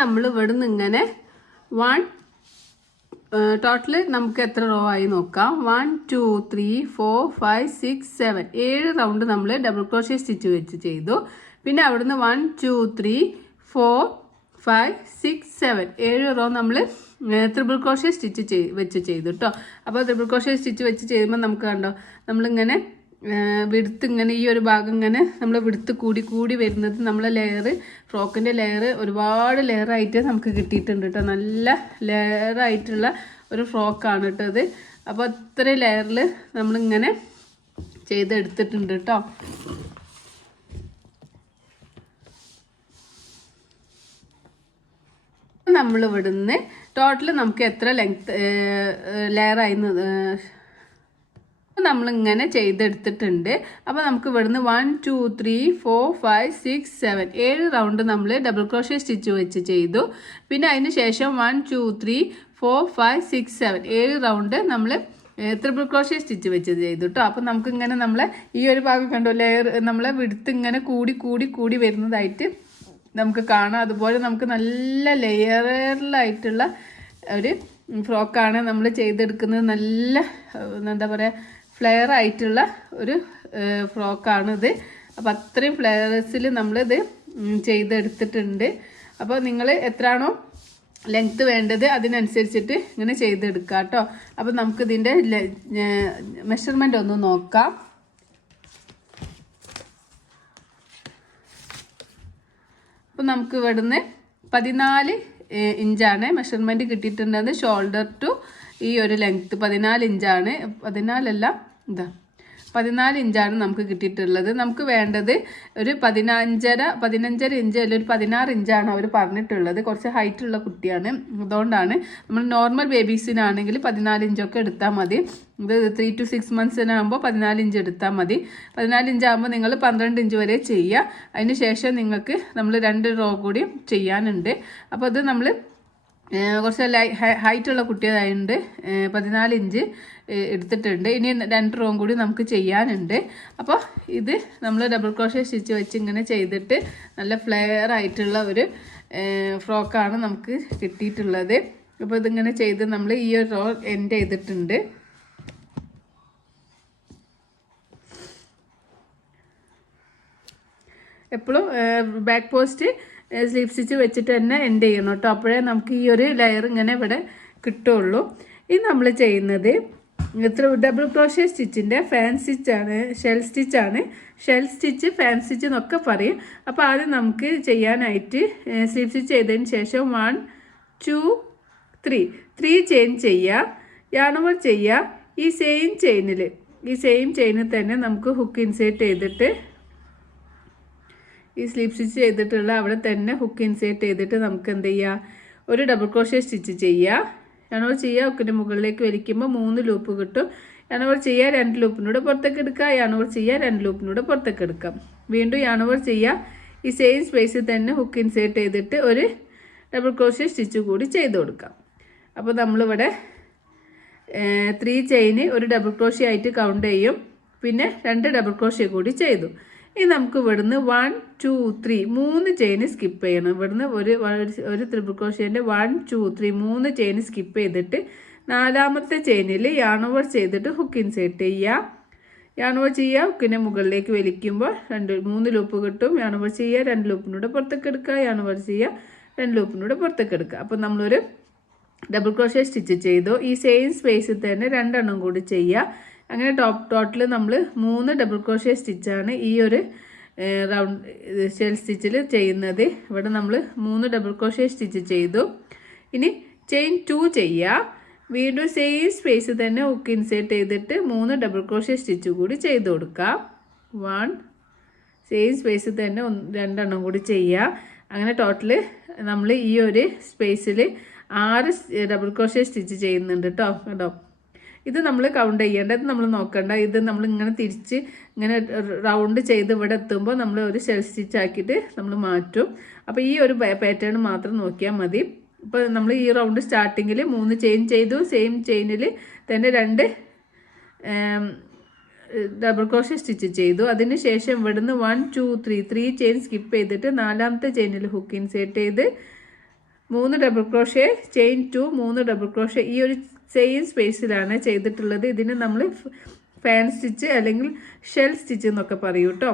നമ്മൾ ഇവിടുന്ന് ഇങ്ങനെ ടോട്ടൽ നമുക്ക് എത്ര റോ ആയി നോക്കാം. 1 2 3 4 5 6 7 7 റൗണ്ട് നമ്മൾ ഡബിൾ ക്രോഷ്യ സ്റ്റിച്ച് വെച്ച് ചെയ്തു. പിന്നെ അവിടുന്ന് 1 2 3 4 5 6 7 7 റോ നമ്മൾ ത്രിബിൾ ക്രോഷ്യ സ്റ്റിച്ച് വെച്ച് ചെയ്തു കേട്ടോ. അപ്പോൾ ത്രിബിൾ ക്രോഷ്യ സ്റ്റിച്ച് വെച്ച് ചെയ്യുമ്പോൾ നമുക്ക് കണ്ടോ നമ്മളിങ്ങനെ വിടുത്ത് ഇങ്ങനെ ഈ ഒരു ഭാഗം ഇങ്ങനെ നമ്മൾ വിടുത്ത് കൂടി കൂടി വരുന്നത് നമ്മളെ ലെയർ ഫ്രോക്കിൻ്റെ ലെയർ ഒരുപാട് ലെയറായിട്ട് നമുക്ക് കിട്ടിയിട്ടുണ്ട് കേട്ടോ. നല്ല ലെയറായിട്ടുള്ള ഒരു ഫ്രോക്കാണ് കേട്ടോ ഇത്. അപ്പോൾ അത്ര ലെയറിൽ നമ്മളിങ്ങനെ ചെയ്തെടുത്തിട്ടുണ്ട് കേട്ടോ. നമ്മൾ ഇവിടുന്ന് ടോട്ടൽ നമുക്ക് എത്ര ലെങ്ത് ലെയറായി നമ്മളിങ്ങനെ ചെയ്തെടുത്തിട്ടുണ്ട്. അപ്പോൾ നമുക്ക് ഇവിടുന്ന് 1 2 3 4 5 6 7 7 റൗണ്ട് നമ്മൾ ഡബിൾ ക്രോഷ്യ സ്റ്റിച്ച് വെച്ച് ചെയ്തു. പിന്നെ അതിന് ശേഷം 1 2 3 4 5 6 7 7 റൗണ്ട് നമ്മൾ ത്രിബിൾ ക്രോഷ്യ സ്റ്റിച്ച് വെച്ച് ചെയ്തു കേട്ടോ. അപ്പം നമുക്കിങ്ങനെ നമ്മളെ ഈ ഒരു ഭാഗം കണ്ടോ ലെയർ നമ്മളെ വിടുത്ത് ഇങ്ങനെ കൂടി കൂടി കൂടി വരുന്നതായിട്ട് നമുക്ക് കാണാം. അതുപോലെ നമുക്ക് നല്ല ലെയറിലായിട്ടുള്ള ഒരു ഫ്രോക്കാണ് നമ്മൾ ചെയ്തെടുക്കുന്നത്. നല്ല എന്താ പറയുക ഫ്ലെയർ ആയിട്ടുള്ള ഒരു ഫ്രോക്കാണിത്. അപ്പോൾ അത്രയും ഫ്ലെയർസിൽ നമ്മളിത് ചെയ്തെടുത്തിട്ടുണ്ട്. അപ്പോൾ നിങ്ങൾ എത്രയാണോ ലെങ്ത്ത് വേണ്ടത് അതിനനുസരിച്ചിട്ട് ഇങ്ങനെ ചെയ്തെടുക്കുക കേട്ടോ. അപ്പോൾ നമുക്കിതിൻ്റെ മെഷർമെൻ്റ് ഒന്ന് നോക്കാം. അപ്പോൾ നമുക്ക് ഇവിടുന്ന് 14 ഇഞ്ചാണ് മെഷർമെൻറ്റ് കിട്ടിയിട്ടുള്ളത്. ഷോൾഡർ ടു ഈ ഒരു ലെങ്ത്ത് 14 ഇഞ്ചാണ്. 14 ഇഞ്ചാണ് നമുക്ക് കിട്ടിയിട്ടുള്ളത്. നമുക്ക് വേണ്ടത് ഒരു 15 ഇഞ്ച് അല്ലെങ്കിൽ ഒരു 16 ഇഞ്ചാണ് അവർ പറഞ്ഞിട്ടുള്ളത്. കുറച്ച് ഹൈറ്റുള്ള കുട്ടിയാണ്, അതുകൊണ്ടാണ്. നമ്മൾ നോർമൽ ബേബീസിനാണെങ്കിൽ 14 ഇഞ്ചൊക്കെ എടുത്താൽ മതി. ഇത് 3 to 6 മന്ത്സിനാകുമ്പോൾ 14 ഇഞ്ച് എടുത്താൽ മതി. 14 ഇഞ്ചാകുമ്പോൾ നിങ്ങൾ 12 ഇഞ്ച് വരെ ചെയ്യുക. അതിന് ശേഷം നിങ്ങൾക്ക് നമ്മൾ 2 റോ കൂടി ചെയ്യാനുണ്ട്. അപ്പോൾ അത് നമ്മൾ കുറച്ച് ഹൈറ്റുള്ള കുട്ടിയായതുകൊണ്ട് 14 ഇഞ്ച് എടുത്തിട്ടുണ്ട്. ഇനി 2 റോ കൂടി നമുക്ക് ചെയ്യാനുണ്ട്. അപ്പോൾ ഇത് നമ്മൾ ഡബിൾ ക്രോഷ്യ സ്റ്റിച്ച് വെച്ച് ഇങ്ങനെ ചെയ്തിട്ട് നല്ല ഫ്ലെയർ ആയിട്ടുള്ള ഒരു ഫ്രോക്കാണ് നമുക്ക് കിട്ടിയിട്ടുള്ളത്. അപ്പോൾ ഇതിങ്ങനെ ചെയ്ത് നമ്മൾ ഈ ഒരു റോ എൻഡ് ചെയ്തിട്ടുണ്ട്. എപ്പോഴും ബാക്ക് പോസ്റ്റ് സ്ലീവ് സ്റ്റിച്ച് വെച്ചിട്ട് തന്നെ എൻഡ് ചെയ്യണം കേട്ടോ. അപ്പോഴേ നമുക്ക് ഈ ഒരു ലെയർ ഇങ്ങനെ ഇവിടെ കിട്ടുള്ളൂ. ഇത് നമ്മൾ ചെയ്യുന്നത് ഡബിൾ ക്രോഷ്യ സ്റ്റിച്ചിൻ്റെ ഫാൻ സ്റ്റിച്ചാണ്, ഷെൽ സ്റ്റിച്ചാണ്. ഷെൽ സ്റ്റിച്ച്, ഫാൻ സ്റ്റിച്ച് എന്നൊക്കെ പറയും. അപ്പോൾ ആദ്യം നമുക്ക് ചെയ്യാനായിട്ട് സ്ലീവ് സ്റ്റിച്ച് ചെയ്തതിന് ശേഷം 1 2 3 ചെയിൻ ചെയ്യുക, യാണോവർ ചെയ്യുക. ഈ സെയിം ചെയിനിൽ തന്നെ നമുക്ക് ഹുക്ക് ഇൻസേർട്ട് ചെയ്തിട്ട് ഈ സ്ലീവ് സ്റ്റിച്ച് ചെയ്തിട്ടുള്ള അവിടെ തന്നെ ഹുക്ക് ഇൻസേർട്ട് ചെയ്തിട്ട് നമുക്ക് എന്ത് ചെയ്യുക, ഒരു ഡബിൾ ക്രോഷ്യ സ്റ്റിച്ച് ചെയ്യുക. യാണോവർ ചെയ്യുക, ഹുക്കിൻ്റെ മുകളിലേക്ക് വലിക്കുമ്പോൾ 3 ലൂപ്പ് കിട്ടും. യാണോവർ ചെയ്യുക, 2 ലൂപ്പിനൂടെ പുറത്തേക്ക് എടുക്കുക. യാണോവർ ചെയ്യുക, 2 ലൂപ്പിനൂടെ പുറത്തേക്ക് എടുക്കാം. വീണ്ടും യാണോവർ ചെയ്യുക. ഈ സെയിം സ്പേസിൽ തന്നെ ഹുക്ക് ഇൻസേർട്ട് ചെയ്തിട്ട് ഒരു ഡബിൾ ക്രോഷ്യ സ്റ്റിച്ച് കൂടി ചെയ്ത് കൊടുക്കാം. അപ്പോൾ നമ്മളിവിടെ 3 ചെയിന് ഒരു ഡബിൾ ക്രോഷ്യ ആയിട്ട് കൗണ്ട് ചെയ്യും. പിന്നെ 2 ഡബിൾ ക്രോഷ്യ കൂടി ചെയ്തു. ഇനി നമുക്ക് ഇവിടുന്ന് 1 2 3 3 ചെയിന് സ്കിപ്പ് ചെയ്യണം. ഇവിടുന്ന് ഒരു ത്രിബിൾ ക്രോഷ്യേൻ്റെ 1 2 3 3 ചെയിന് സ്കിപ്പ് ചെയ്തിട്ട് 4ാമത്തെ ചെയിനിൽ യാണോവർ ചെയ്തിട്ട് ഹുക്ക് ഇൻസേർട്ട് ചെയ്യുക. യാണോവർ ചെയ്യുക, ഹുക്കിനെ മുകളിലേക്ക് വലിക്കുമ്പോൾ 3 ലൂപ്പ് കിട്ടും. യാണോവർ ചെയ്യുക, 2 ലൂപ്പിനൂടെ പുറത്തേക്ക് എടുക്കുക. യാണോവർ ചെയ്യുക, 2 ലൂപ്പിനൂടെ പുറത്തേക്ക് എടുക്കുക. അപ്പോൾ നമ്മളൊരു ഡബിൾ ക്രോഷ്യ സ്റ്റിച്ച് ചെയ്തു. ഈ സെയിം സ്പേസിൽ തന്നെ 2 എണ്ണം കൂടി ചെയ്യുക. അങ്ങനെ ടോട്ടൽ നമ്മൾ 3 ഡബിൾ ക്രോഷ്യ സ്റ്റിച്ചാണ് ഈ ഒരു റൗണ്ട് ഷെൽ സ്റ്റിച്ചിൽ ചെയ്യുന്നത്. ഇവിടെ നമ്മൾ 3 ഡബിൾ ക്രോഷ്യ സ്റ്റിച്ച് ചെയ്തു. ഇനി ചെയിൻ 2 ചെയ്യുക. വീണ്ടും സെയിം സ്പേസ് തന്നെ ഹുക്ക് ഇൻസേർട്ട് ചെയ്തിട്ട് 3 ഡബിൾ ക്രോഷ്യ സ്റ്റിച്ച് കൂടി ചെയ്ത് കൊടുക്കുക. 1 സെയിം സ്പേസിൽ തന്നെ 2 എണ്ണം കൂടി ചെയ്യുക. അങ്ങനെ ടോട്ടൽ നമ്മൾ ഈ ഒരു സ്പേസിൽ 6 ഡബിൾ ക്രോഷ്യ സ്റ്റിച്ച് ചെയ്യുന്നുണ്ട് കേട്ടോ. ഇത് നമ്മൾ കൗണ്ട് ചെയ്യേണ്ടത് നമ്മൾ നോക്കണ്ട. ഇത് നമ്മൾ ഇങ്ങനെ തിരിച്ച് ഇങ്ങനെ റൗണ്ട് ചെയ്ത് ഇവിടെ എത്തുമ്പോൾ നമ്മൾ ഒരു ഷെൽ സ്റ്റിച്ച് ആക്കിയിട്ട് നമ്മൾ മാറ്റും. അപ്പോൾ ഈ ഒരു പാറ്റേൺ മാത്രം നോക്കിയാൽ മതി. ഇപ്പോൾ നമ്മൾ ഈ റൗണ്ട് സ്റ്റാർട്ടിങ്ങിൽ 3 ചെയിൻ ചെയ്തു. സെയിം ചെയിനിൽ തന്നെ 2 ഡബിൾ ക്രോഷ്യ സ്റ്റിച്ച് ചെയ്തു. അതിന് ശേഷം ഇവിടുന്ന് 1 2 3 ചെയിൻ സ്കിപ്പ് ചെയ്തിട്ട് 4ാമത്തെ ചെയിനിൽ ഹുക്ക് ഇൻസേർട്ട് ചെയ്ത് 3 double crochet chain 2 3 double crochet ഈ ഒരു സെയിം സ്പേസിലാണ് ചെയ്തിട്ടുള്ളത്. ഇതിന് നമ്മൾ ഫാൻ സ്റ്റിച്ച് അല്ലെങ്കിൽ ഷെൽ സ്റ്റിച്ച് എന്നൊക്കെ പറയൂ കേട്ടോ.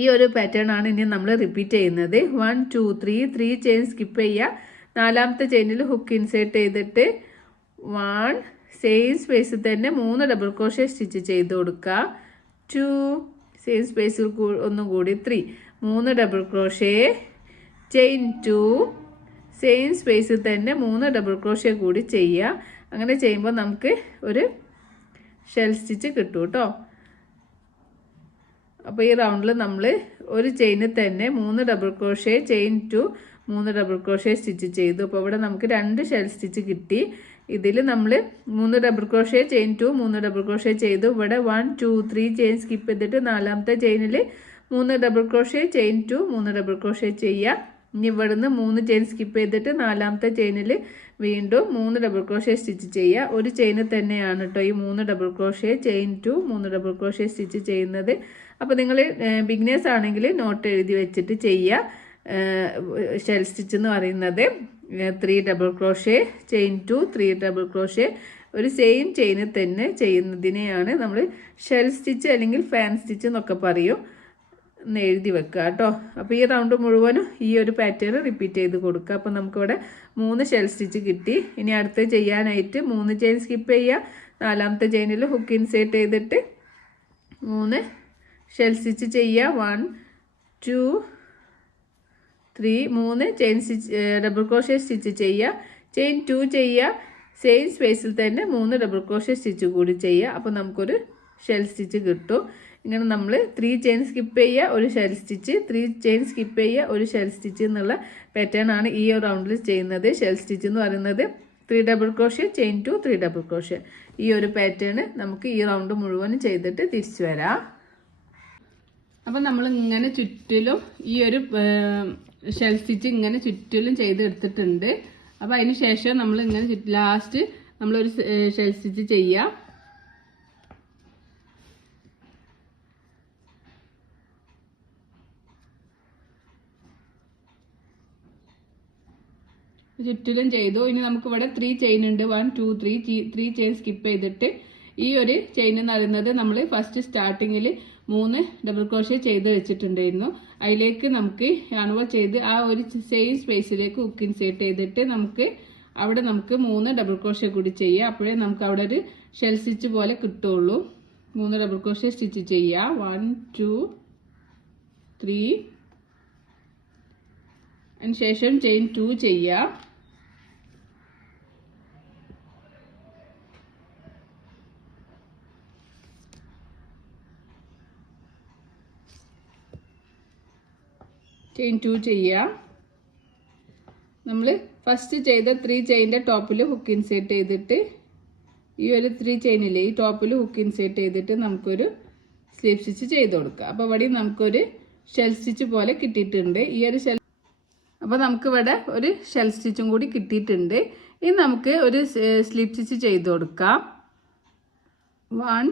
ഈ ഒരു പാറ്റേൺ ആണ് ഇനി നമ്മൾ റിപ്പീറ്റ് ചെയ്യുന്നത്. 1 2 3 ചെയിൻ സ്കിപ്പ് ചെയ്യുക. 4ാമത്തെ ചെയിനിൽ ഹുക്ക് ഇൻസേർട്ട് ചെയ്തിട്ട് 1 സെയിം സ്പേസിൽ തന്നെ 3 ഡബിൾ ക്രോഷേ സ്റ്റിച്ച് ചെയ്ത് കൊടുക്കുക. 2 സെയിം സ്പേസിൽ ഒന്നും കൂടി 3 ഡബിൾ ക്രോഷേ ചെയിൻ 2 സെയിം സ്പേസിൽ തന്നെ 3 ഡബിൾ ക്രോഷേ കൂടി ചെയ്യുക. അങ്ങനെ ചെയ്യുമ്പോൾ നമുക്ക് ഒരു ഷെൽ സ്റ്റിച്ച് കിട്ടും കേട്ടോ. അപ്പോൾ ഈ റൗണ്ടിൽ നമ്മൾ ഒരു ചെയിനിൽ തന്നെ 3 double crochet chain 2 3 double crochet stitch ചെയ്തു. അപ്പോൾ ഇവിടെ നമുക്ക് 2 ഷെൽ സ്റ്റിച്ച് കിട്ടി. ഇതിൽ നമ്മൾ 3 double crochet chain 2 3 double crochet ചെയ്തു. ഇവിടെ 1 2 3 ചെയിൻ സ്കിപ്പ് ചെയ്തിട്ട് 4ാമത്തെ ചെയിനിൽ 3 double crochet chain 2 3 double crochet ചെയ്യുക. ഇനി ഇവിടുന്ന് 3 ചെയിൻ സ്കിപ്പ് ചെയ്തിട്ട് 4ാമത്തെ ചെയിനിൽ വീണ്ടും 3 ഡബിൾ ക്രോഷേ സ്റ്റിച്ച് ചെയ്യുക. ഒരു ചെയിനിൽ തന്നെയാണ് കേട്ടോ ഈ 3 double crochet chain 2 3 double crochet stitch ചെയ്യുന്നത്. അപ്പോൾ നിങ്ങൾ ബിഗിനേഴ്സ് ആണെങ്കിൽ നോട്ട് എഴുതി വെച്ചിട്ട് ചെയ്യുക. ഷെൽ സ്റ്റിച്ച് എന്ന് പറയുന്നത് 3 double crochet chain 2 3 double crochet ഒരു സെയിം ചെയിനിൽ തന്നെ ചെയ്യുന്നതിനെയാണ് നമ്മൾ ഷെൽ സ്റ്റിച്ച് അല്ലെങ്കിൽ ഫാൻ സ്റ്റിച്ച് എന്നൊക്കെ പറയും. ഒന്ന് എഴുതി വെക്കുക കേട്ടോ. അപ്പോൾ ഈ റൗണ്ട് മുഴുവനും ഈ ഒരു പാറ്റേൺ റിപ്പീറ്റ് ചെയ്ത് കൊടുക്കുക. അപ്പോൾ നമുക്കിവിടെ 3 ഷെൽ സ്റ്റിച്ച് കിട്ടി. ഇനി അടുത്ത് ചെയ്യാനായിട്ട് 3 ചെയിൻ സ്കിപ്പ് ചെയ്യുക. 4ാമത്തെ ചെയിനിൽ ഹുക്ക് ഇൻസേർട്ട് ചെയ്തിട്ട് 3 ഷെൽ സ്റ്റിച്ച് ചെയ്യുക. 1 2 3 3 chain stitch double crochet stitch ചെയ്യുക. ചെയിൻ 2 ചെയ്യുക. സെയിം സ്പേസിൽ തന്നെ 3 ഡബിൾ ക്രോഷേ സ്റ്റിച്ച് കൂടി ചെയ്യുക. അപ്പോൾ നമുക്കൊരു ഷെൽ സ്റ്റിച്ച് കിട്ടും. ഇങ്ങനെ നമ്മൾ 3 ചെയിൻ സ്കിപ്പ് ചെയ്യുക ഒരു ഷെൽ സ്റ്റിച്ച് 3 ചെയിൻ സ്കിപ്പ് ചെയ്യുക ഒരു ഷെൽ സ്റ്റിച്ച് എന്നുള്ള പാറ്റേൺ ആണ് ഈ ഒരു റൗണ്ടിൽ ചെയ്യുന്നത്. ഷെൽ സ്റ്റിച്ച് എന്ന് പറയുന്നത് 3 double crochet chain 2 3 double crochet ഈ ഒരു പാറ്റേൺ നമുക്ക് ഈ റൗണ്ട് മുഴുവനും ചെയ്തിട്ട് തിരിച്ചു വരാം. അപ്പം നമ്മൾ ഇങ്ങനെ ചുറ്റിലും ഈ ഒരു ഷെൽ സ്റ്റിച്ച് ഇങ്ങനെ ചുറ്റിലും ചെയ്തെടുത്തിട്ടുണ്ട്. അപ്പോൾ അതിന് ശേഷം നമ്മൾ ഇങ്ങനെ ലാസ്റ്റ് നമ്മളൊരു ഷെൽ സ്റ്റിച്ച് ചെയ്യുക. ചുറ്റിലും ചെയ്തു. ഇനി നമുക്കിവിടെ 3 ചെയിൻ ഉണ്ട്. 1 2 3 ചെയിൻ സ്കിപ്പ് ചെയ്തിട്ട് ഈ ഒരു ചെയിൻ എന്ന് പറയുന്നത് നമ്മൾ ഫസ്റ്റ് സ്റ്റാർട്ടിങ്ങിൽ 3 ഡബിൾ ക്രോഷേ ചെയ്ത് വെച്ചിട്ടുണ്ടായിരുന്നു. അതിലേക്ക് നമുക്ക് യാണുവ ചെയ്ത് ആ ഒരു സെയിം സ്പേസിലേക്ക് ഹുക്ക് ഇൻസേർട്ട് ചെയ്തിട്ട് അവിടെ നമുക്ക് 3 ഡബിൾ ക്രോഷേ കൂടി ചെയ്യാം. അപ്പോഴേ നമുക്ക് അവിടെ ഒരു ഷെൽ സ്റ്റിച്ച് പോലെ കിട്ടുള്ളൂ. 3 ഡബിൾ ക്രോഷേ സ്റ്റിച്ച് ചെയ്യുക. 1 2 3 അതിന് ശേഷം ചെയിൻ 2 ചെയ്യുക. ചെയിൻ 2 ചെയ്യുക. നമ്മൾ ഫസ്റ്റ് ചെയ്ത 3 ചെയിൻ്റെ ടോപ്പിൽ ഹുക്ക് ഇൻസേർട്ട് ചെയ്തിട്ട് ഈ ഒരു 3 ചെയിനിൽ ഈ ടോപ്പിൽ ഹുക്ക് ഇൻസേർട്ട് ചെയ്തിട്ട് നമുക്കൊരു സ്ലീവ് സ്റ്റിച്ച് ചെയ്ത് കൊടുക്കുക. അപ്പോൾ ഇവിടെ നമുക്കൊരു ഷെൽ സ്റ്റിച്ച് പോലെ കിട്ടിയിട്ടുണ്ട്. ഈ ഒരു അപ്പോൾ നമുക്കിവിടെ ഒരു ഷെൽ സ്റ്റിച്ചും കൂടി കിട്ടിയിട്ടുണ്ട്. ഇനി നമുക്ക് ഒരു സ്ലീവ് സ്റ്റിച്ച് ചെയ്ത് കൊടുക്കാം. 1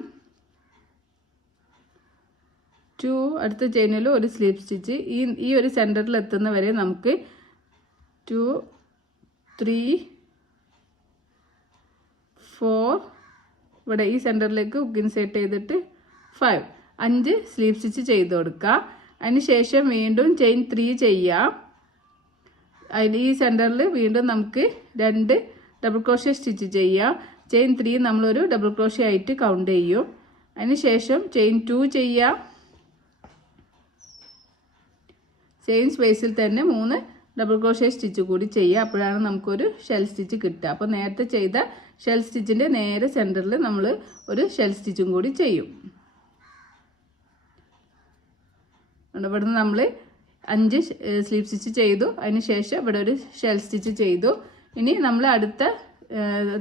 2 അടുത്ത ചെയിനിൽ ഒരു സ്ലീവ് സ്റ്റിച്ച് ഈ ഒരു സെൻറ്ററിൽ എത്തുന്ന വരെ നമുക്ക് 2 3 4 ഇവിടെ ഈ സെൻറ്ററിലേക്ക് ഹുക്ക് ഇൻസേർട്ട് ചെയ്തിട്ട് 5 സ്ലീവ് സ്റ്റിച്ച് ചെയ്ത് കൊടുക്കുക. അതിന് ശേഷം വീണ്ടും ചെയിൻ 3 ചെയ്യാം. അതിന് ഈ സെൻറ്ററിൽ വീണ്ടും നമുക്ക് 2 ഡബിൾ ക്രോഷേ സ്റ്റിച്ച് ചെയ്യാം. ചെയിൻ 3 നമ്മളൊരു ഡബിൾ ക്രോഷേ ആയിട്ട് കൗണ്ട് ചെയ്യും. അതിന് ശേഷം ചെയിൻ 2 ചെയ്യാം. സെയിം സ്പേസിൽ തന്നെ 3 ഡബിൾ ക്രോഷേ സ്റ്റിച്ച് കൂടി ചെയ്യുക. അപ്പോഴാണ് നമുക്കൊരു ഷെൽ സ്റ്റിച്ച് കിട്ടുക. അപ്പോൾ നേരത്തെ ചെയ്ത ഷെൽ സ്റ്റിച്ചിൻ്റെ നേരെ സെൻറ്ററിൽ നമ്മൾ ഒരു ഷെൽ സ്റ്റിച്ചും കൂടി ചെയ്യും. ഇവിടുന്ന് നമ്മൾ 5 സ്ലീവ് സ്റ്റിച്ച് ചെയ്തു. അതിന് ശേഷം ഇവിടെ ഒരു ഷെൽ സ്റ്റിച്ച് ചെയ്തു. ഇനി നമ്മൾ അടുത്ത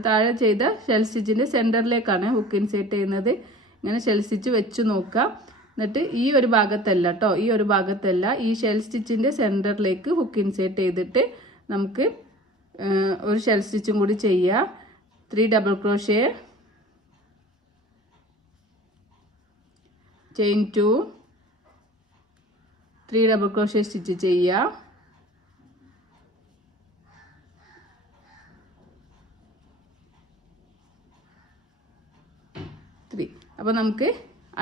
താഴെ ചെയ്ത ഷെൽ സ്റ്റിച്ചിൻ്റെ സെൻറ്ററിലേക്കാണ് ഹുക്ക് ഇൻസേർട്ട് ചെയ്യുന്നത്. ഇങ്ങനെ ഷെൽ സ്റ്റിച്ച് വെച്ച് നോക്കുക. എന്നിട്ട് ഈ ഒരു ഭാഗത്തല്ല കേട്ടോ, ഈ ഒരു ഭാഗത്തല്ല, ഈ ഷെൽ സ്റ്റിച്ചിൻ്റെ സെൻറ്ററിലേക്ക് ഹുക്ക് ഇൻസേർട്ട് ചെയ്തിട്ട് നമുക്ക് ഒരു ഷെൽ സ്റ്റിച്ചും കൂടി ചെയ്യുക. 3 double crochet chain 2 3 double crochet stitch ചെയ്യുക. അപ്പോൾ നമുക്ക്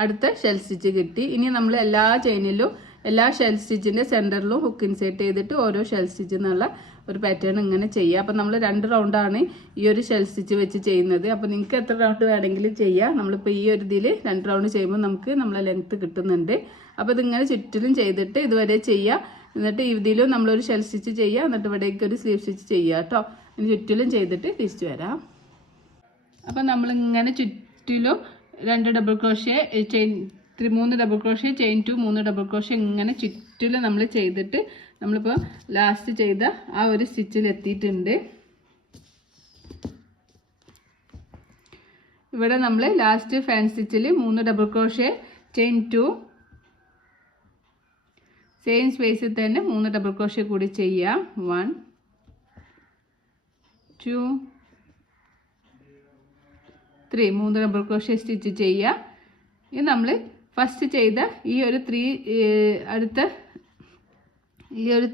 അടുത്ത ഷെൽ സ്റ്റിച്ച് കിട്ടി. ഇനി നമ്മൾ എല്ലാ ചെയിനിലും എല്ലാ ഷെൽ സ്റ്റിച്ചിൻ്റെ സെൻറ്ററിലും ഹുക്ക് ഇൻസേർട്ട് ചെയ്തിട്ട് ഓരോ ഷെൽ സ്റ്റിച്ച് എന്നുള്ള ഒരു പാറ്റേൺ ഇങ്ങനെ ചെയ്യുക. അപ്പോൾ നമ്മൾ 2 റൗണ്ടാണ് ഈ ഒരു ഷെൽ സ്റ്റിച്ച് വെച്ച് ചെയ്യുന്നത്. അപ്പോൾ നിങ്ങൾക്ക് എത്ര റൗണ്ട് വേണമെങ്കിലും ചെയ്യാം. നമ്മളിപ്പോൾ ഈ ഒരു ഇതിൽ 2 റൗണ്ട് ചെയ്യുമ്പോൾ നമുക്ക് നമ്മളെ ലെങ്ത്ത് കിട്ടുന്നുണ്ട്. അപ്പോൾ ഇതിങ്ങനെ ചുറ്റിലും ചെയ്തിട്ട് ഇതുവരെ ചെയ്യുക. എന്നിട്ട് ഇതിലും നമ്മളൊരു ഷെൽ സ്റ്റിച്ച് ചെയ്യുക. എന്നിട്ട് ഇവിടേക്ക് ഒരു സ്ലീവ് സ്റ്റിച്ച് ചെയ്യുക കേട്ടോ. ഇനി ചുറ്റിലും ചെയ്തിട്ട് തിരിച്ചു വരാം. അപ്പോൾ നമ്മളിങ്ങനെ ചുറ്റിലും 2 double crochet chain 3 double crochet chain 2 3 double crochet ഇങ്ങനെ ചുറ്റിലും നമ്മൾ ചെയ്തിട്ട് നമ്മളിപ്പോൾ ലാസ്റ്റ് ചെയ്ത ആ ഒരു സ്റ്റിച്ചിൽ എത്തിയിട്ടുണ്ട്. ഇവിടെ നമ്മൾ ലാസ്റ്റ് ഫാൻ സ്റ്റിച്ചിൽ 3 ഡബിൾ ക്രോഷ്യ ചെയിൻ 2 സെയിം സ്പേസിൽ തന്നെ 3 ഡബിൾ ക്രോഷ്യ കൂടി ചെയ്യുക. 1 2 3 3 ഡബിൾ ക്രോഷ്യ സ്റ്റിച്ച് ചെയ്യുക. ഇത് നമ്മൾ ഫസ്റ്റ് ചെയ്ത ഈ ഒരു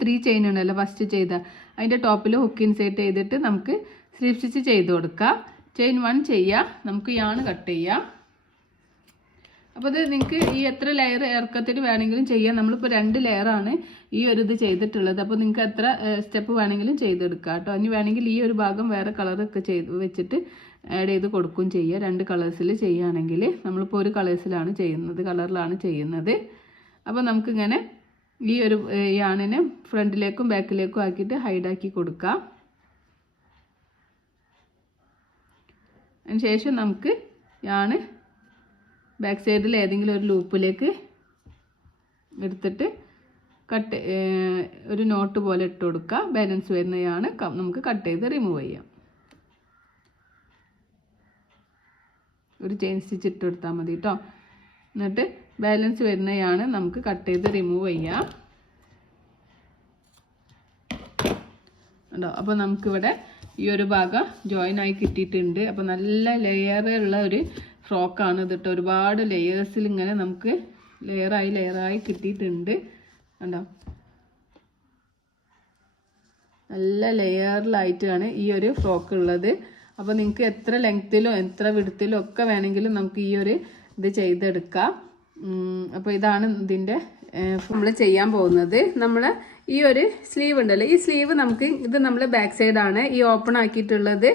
3 ചെയിൻ ഉണ്ടല്ലോ ഫസ്റ്റ് ചെയ്ത അതിൻ്റെ ടോപ്പിൽ ഹുക്ക് ഇൻസേർട്ട് ചെയ്തിട്ട് നമുക്ക് സ്ലീവ് സ്റ്റിച്ച് ചെയ്ത് കൊടുക്കാം. ചെയിൻ 1 ചെയ്യുക. നമുക്ക് യാൺ കട്ട് ചെയ്യാം. അപ്പോൾ ഇത് നിങ്ങൾക്ക് ഈ എത്ര ലെയർ ഇറക്കത്തിൽ വേണമെങ്കിലും ചെയ്യാം. നമ്മളിപ്പോൾ 2 ലെയറാണ് ഈ ഒരു ഇത് ചെയ്തിട്ടുള്ളത്. അപ്പോൾ നിങ്ങൾക്ക് എത്ര സ്റ്റെപ്പ് വേണമെങ്കിലും ചെയ്തെടുക്കാം കേട്ടോ. ഇനി വേണമെങ്കിൽ ഈ ഒരു ഭാഗം വേറെ കളറൊക്കെ വെച്ചിട്ട് ആഡ് ചെയ്ത് കൊടുക്കുകയും ചെയ്യുക. 2 കളേഴ്സിൽ ചെയ്യുകയാണെങ്കിൽ നമ്മളിപ്പോൾ ഒരു കളറിലാണ് ചെയ്യുന്നത്. അപ്പോൾ നമുക്കിങ്ങനെ ഈ ഒരു യാണിനെ ഫ്രണ്ടിലേക്കും ബാക്കിലേക്കും ആക്കിയിട്ട് ഹൈഡാക്കി കൊടുക്കാം. അതിന് ശേഷം നമുക്ക് യാണ് ബാക്ക് സൈഡിൽ ഏതെങ്കിലും ഒരു ലൂപ്പിലേക്ക് എടുത്തിട്ട് ഒരു നോട്ട് പോലെ ഇട്ട് കൊടുക്കുക. ബാലൻസ് വരുന്ന യാണ് നമുക്ക് കട്ട് ചെയ്ത് റിമൂവ് ചെയ്യാം. ഒരു ചെയിൻ സ്റ്റിച്ച് ഇട്ട് കൊടുത്താൽ മതി കേട്ടോ. എന്നിട്ട് ബാലൻസ് വരുന്നതാണ് നമുക്ക് കട്ട് ചെയ്ത് റിമൂവ് ചെയ്യാം ഉണ്ടോ. അപ്പോൾ നമുക്കിവിടെ ഈ ഒരു ഭാഗം ജോയിൻ ആയി കിട്ടിയിട്ടുണ്ട്. അപ്പോൾ നല്ല ലെയറുള്ള ഒരു ഫ്രോക്കാണ് ഇത് കേട്ടോ. ഒരുപാട് ലെയേഴ്സിൽ ഇങ്ങനെ നമുക്ക് ലെയറായി കിട്ടിയിട്ടുണ്ട് ഉണ്ടോ. നല്ല ലെയറിലായിട്ടാണ് ഈ ഒരു ഫ്രോക്ക് ഉള്ളത്. അപ്പോൾ നിങ്ങൾക്ക് എത്ര ലെങ്ത്തിലും എത്ര വിഡ്ത്തിലും ഒക്കെ വേണമെങ്കിലും നമുക്ക് ഈ ഒരു ഇത് ചെയ്തെടുക്കാം. അപ്പോൾ ഇതാണ് ഇതിൻ്റെ നമ്മൾ ചെയ്യാൻ പോകുന്നത്. നമ്മൾ ഈ ഒരു സ്ലീവ് ഉണ്ടല്ലോ, ഈ സ്ലീവ് ഇത് നമ്മൾ ബാക്ക് സൈഡാണ് ഈ ഓപ്പൺ ആക്കിയിട്ടുള്ളത്.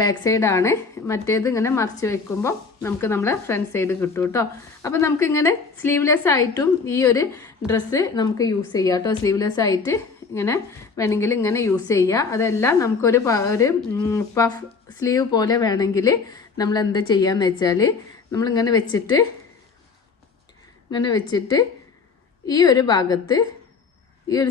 ബാക്ക് സൈഡാണ്. മറ്റേത് ഇങ്ങനെ മറിച്ച് വെക്കുമ്പോൾ നമുക്ക് നമ്മളെ ഫ്രണ്ട് സൈഡ് കിട്ടും കേട്ടോ. അപ്പോൾ നമുക്കിങ്ങനെ സ്ലീവ്ലെസ് ആയിട്ടും ഈ ഒരു ഡ്രസ്സ് നമുക്ക് യൂസ് ചെയ്യാം കേട്ടോ. സ്ലീവ്ലെസ് ആയിട്ട് ഇങ്ങനെ വേണമെങ്കിൽ ഇങ്ങനെ യൂസ് ചെയ്യുക. അതെല്ലാം നമുക്കൊരു പഫ് സ്ലീവ് പോലെ വേണമെങ്കിൽ നമ്മൾ എന്താ ചെയ്യാന്ന് വെച്ചാൽ നമ്മളിങ്ങനെ വെച്ചിട്ട് ഈ ഒരു ഭാഗത്ത് ഈ ഒരു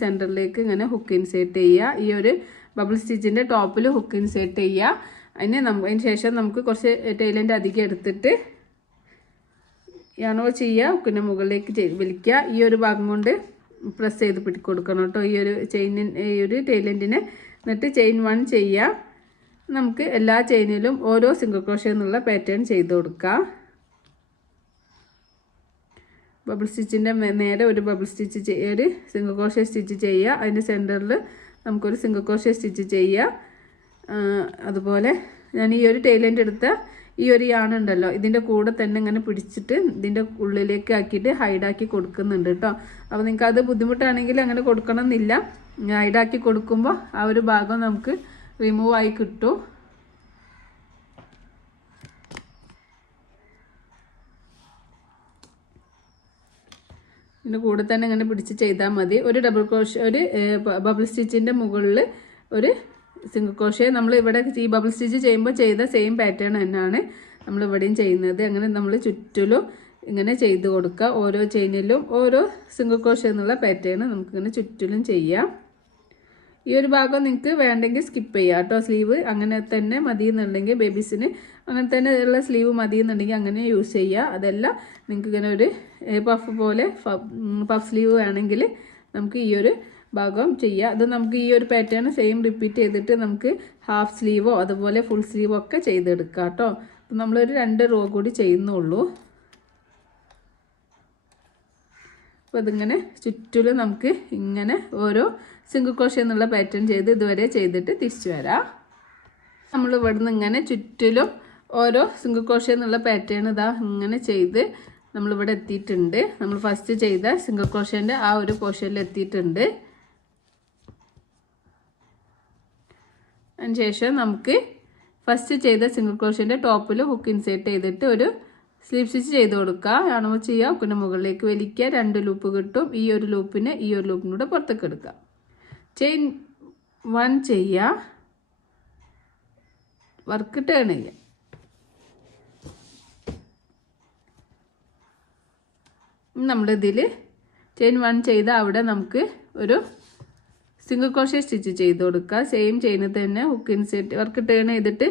സെൻറ്ററിലേക്ക് ഇങ്ങനെ ഹുക്ക് ഇൻസേർട്ട് ചെയ്യുക. ഈ ഒരു ബബിൾ സ്റ്റിച്ചിൻ്റെ ടോപ്പിൽ ഹുക്ക് ഇൻസേർട്ട് ചെയ്യുക. അതിന് ശേഷം നമുക്ക് കുറച്ച് ടൈലൻ്റ് അധികം എടുത്തിട്ട് യാണോ ചെയ്യുക, ഹുക്കിൻ്റെ മുകളിലേക്ക് വലിക്കുക. ഈ ഒരു ഭാഗം കൊണ്ട് പ്രസ് ചെയ്ത് കൊടുക്കണം കേട്ടോ ഈ ഒരു ടൈലൻറ്റിനെ. എന്നിട്ട് ചെയിൻ 1 ചെയ്യുക. നമുക്ക് എല്ലാ ചെയിനിലും ഓരോ സിംഗിൾ ക്രോഷ്യ എന്നുള്ള പാറ്റേൺ ചെയ്ത് കൊടുക്കാം. ബബിൾ സ്റ്റിച്ചിൻ്റെ നേരെ ഒരു സിംഗിൾ ക്രോഷ്യ സ്റ്റിച്ച് ചെയ്യുക. അതിൻ്റെ സെൻറ്ററിൽ നമുക്കൊരു സിംഗിൾ ക്രോഷ്യ സ്റ്റിച്ച് ചെയ്യുക. അതുപോലെ ഞാൻ ഈ ഒരു ടൈലൻ്റ് എടുത്ത ഈ ഒരു യാണുണ്ടല്ലോ ഇതിൻ്റെ കൂടെ തന്നെ ഇങ്ങനെ പിടിച്ചിട്ട് ഇതിൻ്റെ ഉള്ളിലേക്ക് ആക്കിയിട്ട് ഹൈഡാക്കി കൊടുക്കുന്നുണ്ട് കേട്ടോ. അപ്പോൾ നിങ്ങൾക്ക് അത് ബുദ്ധിമുട്ടാണെങ്കിൽ അങ്ങനെ കൊടുക്കണം എന്നില്ല. ഹൈഡാക്കി കൊടുക്കുമ്പോൾ ആ ഒരു ഭാഗം നമുക്ക് റിമൂവ് ആയി കിട്ടും. ഇതിൻ്റെ കൂടെ തന്നെ ഇങ്ങനെ പിടിച്ച് ചെയ്താൽ മതി. ഒരു ബബിൾ സ്റ്റിച്ചിൻ്റെ മുകളിൽ ഒരു സിംഗിൾ ക്രോഷ്യ നമ്മൾ ഇവിടെ ഈ ബബിൾ സ്റ്റിച്ച് ചെയ്യുമ്പോൾ ചെയ്ത സെയിം പാറ്റേൺ തന്നെയാണ് നമ്മൾ ഇവിടെയും ചെയ്യുന്നത്. അങ്ങനെ നമ്മൾ ചുറ്റിലും ഇങ്ങനെ ചെയ്ത് കൊടുക്കുക. ഓരോ ചെയിനിലും ഓരോ സിംഗിൾ ക്രോഷ്യ എന്നുള്ള പാറ്റേൺ നമുക്കിങ്ങനെ ചുറ്റിലും ചെയ്യാം. ഈ ഒരു ഭാഗം നിങ്ങൾക്ക് വേണ്ടെങ്കിൽ സ്കിപ്പ് ചെയ്യാം കേട്ടോ. സ്ലീവ് അങ്ങനെ തന്നെ മതി എന്നുണ്ടെങ്കിൽ ബേബീസിന് അങ്ങനെ തന്നെ ഉള്ള സ്ലീവ് മതി എന്നുണ്ടെങ്കിൽ അങ്ങനെ യൂസ് ചെയ്യുക. അതല്ല നിങ്ങൾക്ക് ഇങ്ങനെ ഒരു പഫ് സ്ലീവ് വേണമെങ്കിൽ നമുക്ക് ഈ ഒരു ഭാഗം ചെയ്യുക. അത് നമുക്ക് ഈ ഒരു പാറ്റേൺ സെയിം റിപ്പീറ്റ് ചെയ്തിട്ട് നമുക്ക് ഹാഫ് സ്ലീവോ അതുപോലെ ഫുൾ സ്ലീവോ ഒക്കെ ചെയ്തെടുക്കാം കേട്ടോ. അപ്പം നമ്മളൊരു 2 റോ കൂടി ചെയ്യുന്നുള്ളൂ. അപ്പോൾ അതിങ്ങനെ ചുറ്റിലും നമുക്ക് ഇങ്ങനെ ഓരോ സിംഗിൾ ക്രോഷ്യ എന്നുള്ള പാറ്റേൺ ചെയ്ത് ഇതുവരെ ചെയ്തിട്ട് തിരിച്ചു വരാം. നമ്മൾ ഇവിടുന്ന് ഇങ്ങനെ ചുറ്റിലും ഓരോ സിംഗിൾ ക്രോഷ്യ എന്നുള്ള പാറ്റേൺ ഇതാ ഇങ്ങനെ ചെയ്ത് നമ്മളിവിടെ എത്തിയിട്ടുണ്ട്. നമ്മൾ ഫസ്റ്റ് ചെയ്ത സിംഗിൾ ക്രോഷ്യൻ്റെ ആ ഒരു പോർഷനിൽ എത്തിയിട്ടുണ്ട്. അതിനുശേഷം നമുക്ക് ഫസ്റ്റ് ചെയ്ത സിംഗിൾ ക്രോഷ്യൻ്റെ ടോപ്പിൽ ഹുക്ക് ഇൻസേർട്ട് ചെയ്തിട്ട് ഒരു സ്ലീവ് സ്റ്റിച്ച് ചെയ്ത് കൊടുക്കുക. ആണോ ചെയ്യുക, ഹുക്കിൻ്റെ മുകളിലേക്ക് വലിക്കുക, 2 ലൂപ്പ് കിട്ടും. ഈ ഒരു ലൂപ്പിനെ ഈ ഒരു ലൂപ്പിനൂടെ പുറത്തേക്ക് എടുക്കുക. ചെയിൻ 1 ചെയ്യുക, വർക്ക് ടേൺ ചെയ്യുക. നമ്മളിതിൽ ചെയിൻ 1 ചെയ്ത അവിടെ നമുക്ക് ഒരു സിംഗിൾ ക്രോഷ്യ സ്റ്റിച്ച് ചെയ്ത് കൊടുക്കുക. സെയിം ചെയിനിൽ തന്നെ ഹുക്ക് ഇൻസേർട്ട് വർക്ക് ടേൺ ചെയ്തിട്ട്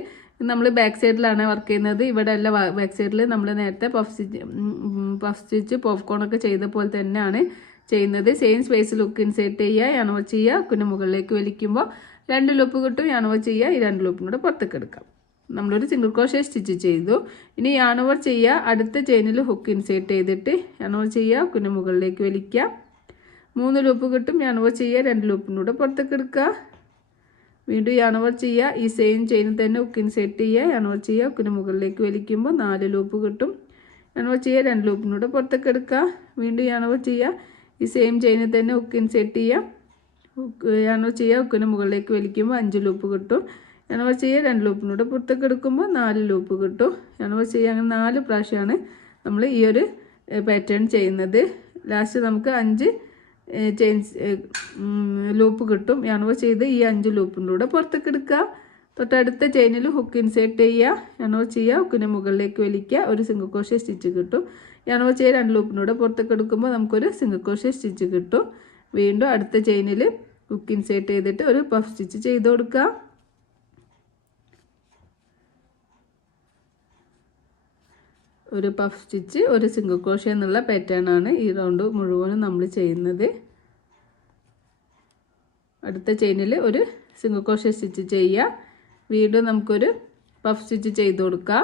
നമ്മൾ ബാക്ക് സൈഡിലാണ് വർക്ക് ചെയ്യുന്നത്. ഇവിടെ അല്ല, ബാക്ക് സൈഡിൽ നമ്മൾ നേരത്തെ പഫ് സ്റ്റിച്ച് പോപ്കോണൊക്കെ ചെയ്ത പോലെ തന്നെയാണ് ചെയ്യുന്നത്. സെയിം സ്പേസിൽ ഹുക്ക് ഇൻസേർട്ട് ചെയ്യുക, യാണോ ചെയ്യുക, ഹുക്കിൻ്റെ മുകളിലേക്ക് വലിക്കുമ്പോൾ 2 ലൂപ്പ് കിട്ടും. യാണോ ചെയ്യുക, ഈ 2 ലൂപ്പിനൂടെ പുറത്തേക്ക് എടുക്കാം. നമ്മളൊരു സിംഗിൾ ക്രോഷ്യ സ്റ്റിച്ച് ചെയ്തു. ഇനി യാണോവർ ചെയ്യുക, അടുത്ത ചെയിനിൽ ഹുക്ക് ഇൻസേർട്ട് ചെയ്തിട്ട് യാണോവർ ചെയ്യുക, ഹുക്കിൻ്റെ മുകളിലേക്ക് വലിക്കുക, 3 ലൂപ്പ് കിട്ടും. യാണോവർ ചെയ്യുക, 2 ലൂപ്പിനൂടെ പുറത്തേക്ക് എടുക്കുക. വീണ്ടും യാണോവർ ചെയ്യുക, ഈ സെയിം ചെയിനിൽ തന്നെ ഹുക്ക് ഇൻസേർട്ട് ചെയ്യുക, യാണോവർ ചെയ്യുക, ഹുക്കിൻ്റെ മുകളിലേക്ക് വലിക്കുമ്പോൾ 4 ലൂപ്പ് കിട്ടും. യാണോവർ ചെയ്യുക, 2 ലൂപ്പിനൂടെ പുറത്തേക്ക് എടുക്കുക. വീണ്ടും യാണോവർ ചെയ്യുക, ഈ സെയിം ചെയിനിൽ തന്നെ ഹുക്ക് ഇൻസേർട്ട് ചെയ്യുക, യാണോവർ ചെയ്യുക, ഹുക്കിൻ്റെ മുകളിലേക്ക് വലിക്കുമ്പോൾ 5 ലൂപ്പ് കിട്ടും. യാണോവർ ചെയ്യുക, 2 ലൂപ്പിനൂടെ പുറത്തേക്ക് എടുക്കുമ്പോൾ 4 ലൂപ്പ് കിട്ടും. യാണോവർ ചെയ്യുക, അങ്ങനെ 4 പ്രാവശ്യമാണ് നമ്മൾ ഈ ഒരു പാറ്റേൺ ചെയ്യുന്നത്. ലാസ്റ്റ് നമുക്ക് 5 ചെയിൻസ് ലൂപ്പ് കിട്ടും. യാണോവർ ചെയ്ത് ഈ 5 ലൂപ്പിലൂടെ പുറത്തേക്ക് എടുക്കുക. തൊട്ടടുത്ത ചെയിനിൽ ഹുക്ക് ഇൻസേർട്ട് ചെയ്യുക, യാണോവർ ചെയ്യുക, ഹുക്കിൻ്റെ മുകളിലേക്ക് വലിക്കുക, ഒരു സിംഗിൾ ക്രോഷ്യ സ്റ്റിച്ച് കിട്ടും. യാണോവർ ചെയ്യുക, 2 ലൂപ്പിലൂടെ പുറത്തേക്ക് എടുക്കുമ്പോൾ നമുക്കൊരു സിംഗിൾ ക്രോഷ്യ സ്റ്റിച്ച് കിട്ടും. വീണ്ടും അടുത്ത ചെയിനിൽ ഹുക്ക് ഇൻസേർട്ട് ചെയ്തിട്ട് ഒരു പഫ് സ്റ്റിച്ച് ചെയ്ത് കൊടുക്കുക. ഒരു പഫ് സ്റ്റിച്ച്, ഒരു സിംഗിൾ ക്രോഷ്യ എന്നുള്ള പാറ്റേൺ ആണ് ഈ റൗണ്ട് മുഴുവനും നമ്മൾ ചെയ്യുന്നത്. അടുത്ത ചെയിനിൽ ഒരു സിംഗിൾ ക്രോഷ്യ സ്റ്റിച്ച് ചെയ്യുക. വീണ്ടും നമുക്കൊരു പഫ് സ്റ്റിച്ച് ചെയ്ത് കൊടുക്കാം.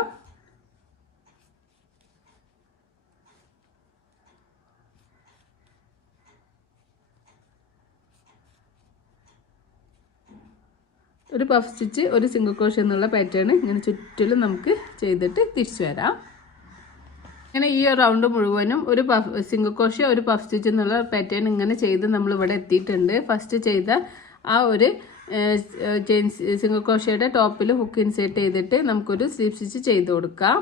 ഒരു പഫ് സ്റ്റിച്ച്, ഒരു സിംഗിൾ ക്രോഷ്യ എന്നുള്ള പാറ്റേൺ ഇങ്ങനെ ചുറ്റിലും നമുക്ക് ചെയ്തിട്ട് തിരിച്ചു വരാം. അങ്ങനെ ഈ റൗണ്ട് മുഴുവനും ഒരു സിംഗിൾ ക്രോഷ്യ, ഒരു പഫ് സ്റ്റിച്ച് എന്നുള്ള പാറ്റേൺ ഇങ്ങനെ ചെയ്ത് നമ്മളിവിടെ എത്തിയിട്ടുണ്ട്. ഫസ്റ്റ് ചെയ്ത ആ ഒരു ചെയിൻ സിംഗിൾ ക്രോഷ്യയുടെ ടോപ്പിൽ ഹുക്ക് ഇൻസേർട്ട് ചെയ്തിട്ട് നമുക്കൊരു സ്ലീവ് സ്റ്റിച്ച് ചെയ്ത് കൊടുക്കാം.